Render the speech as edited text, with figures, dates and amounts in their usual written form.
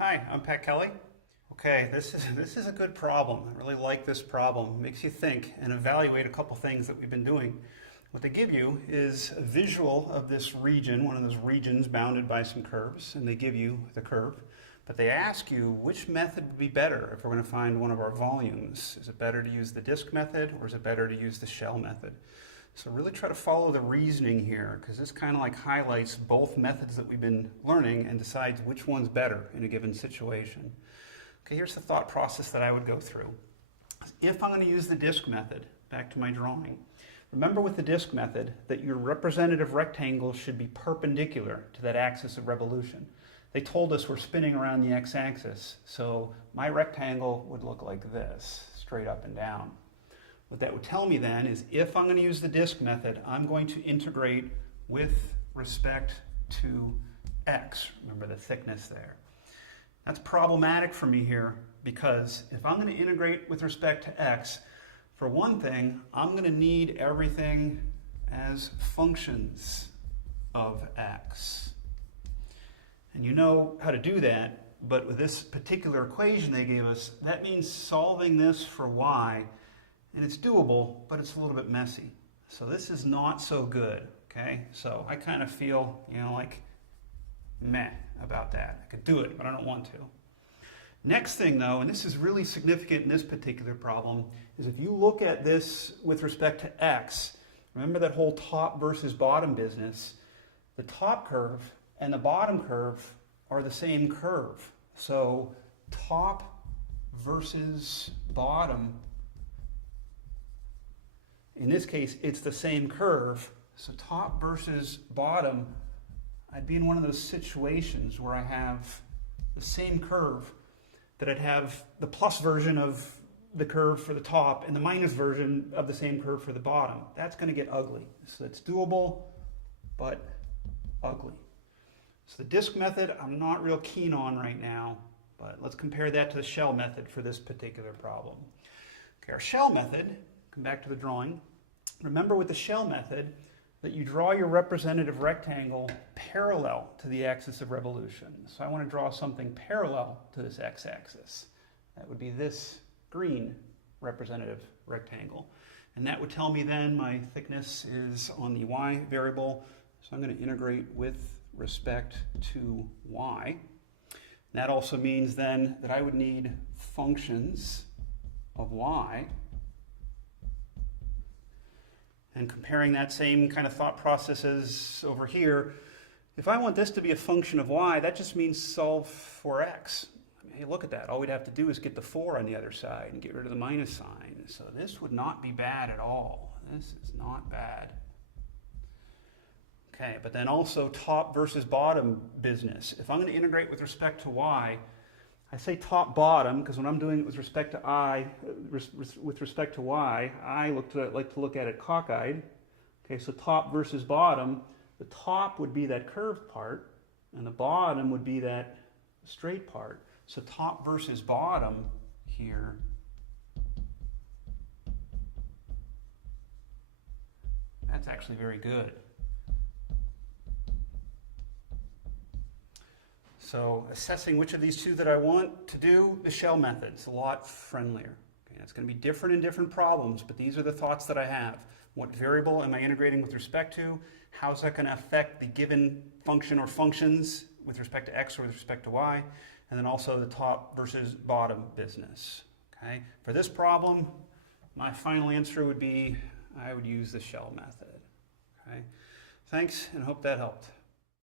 Hi, I'm Pat Kelly. Okay, this is a good problem. I really like this problem. It makes you think and evaluate a couple things that we've been doing. What they give you is a visual of this region, one of those regions bounded by some curves, and they give you the curve. But they ask you which method would be better if we're going to find one of our volumes. Is it better to use the disk method or is it better to use the shell method? So really try to follow the reasoning here, because this kind of like highlights both methods that we've been learning and decides which one's better in a given situation. Okay, here's the thought process that I would go through. If I'm going to use the disk method, back to my drawing, remember with the disk method that your representative rectangle should be perpendicular to that axis of revolution. They told us we're spinning around the x-axis, so my rectangle would look like this, straight up and down. What that would tell me then is if I'm going to use the disk method, I'm going to integrate with respect to x. Remember the thickness there. That's problematic for me here because if I'm going to integrate with respect to x, for one thing, I'm going to need everything as functions of x. And you know how to do that, but with this particular equation they gave us, that means solving this for y. And it's doable, but it's a little bit messy. So this is not so good, okay? So I kind of feel, like meh about that. I could do it, but I don't want to. Next thing though, and this is really significant in this particular problem, is if you look at this with respect to x, remember that whole top versus bottom business, the top curve and the bottom curve are the same curve. So top versus bottom, in this case, it's the same curve. So top versus bottom, I'd be in one of those situations where I have the same curve, that I'd have the plus version of the curve for the top and the minus version of the same curve for the bottom. That's going to get ugly. So it's doable, but ugly. So the disk method, I'm not real keen on right now, but let's compare that to the shell method for this particular problem. Okay, our shell method, come back to the drawing. Remember with the shell method that you draw your representative rectangle parallel to the axis of revolution. So I want to draw something parallel to this x-axis. That would be this green representative rectangle. And that would tell me then my thickness is on the y variable. So I'm going to integrate with respect to y. That also means then that I would need functions of y. And comparing that same kind of thought processes over here, if I want this to be a function of y, that just means solve for x. I mean, hey, look at that. All we'd have to do is get the 4 on the other side and get rid of the minus sign. So this would not be bad at all. This is not bad. Okay, but then also top versus bottom business. If I'm going to integrate with respect to y, I say top bottom because when I'm doing it with respect to with respect to y, I like to look at it cockeyed. Okay, so top versus bottom. The top would be that curved part, and the bottom would be that straight part. So top versus bottom here. That's actually very good. So assessing which of these two that I want to do, the shell method is a lot friendlier. Okay, it's going to be different in different problems, but these are the thoughts that I have. What variable am I integrating with respect to? How is that going to affect the given function or functions with respect to x or with respect to y? And then also the top versus bottom business. Okay? For this problem, my final answer would be I would use the shell method. Okay? Thanks, and hope that helped.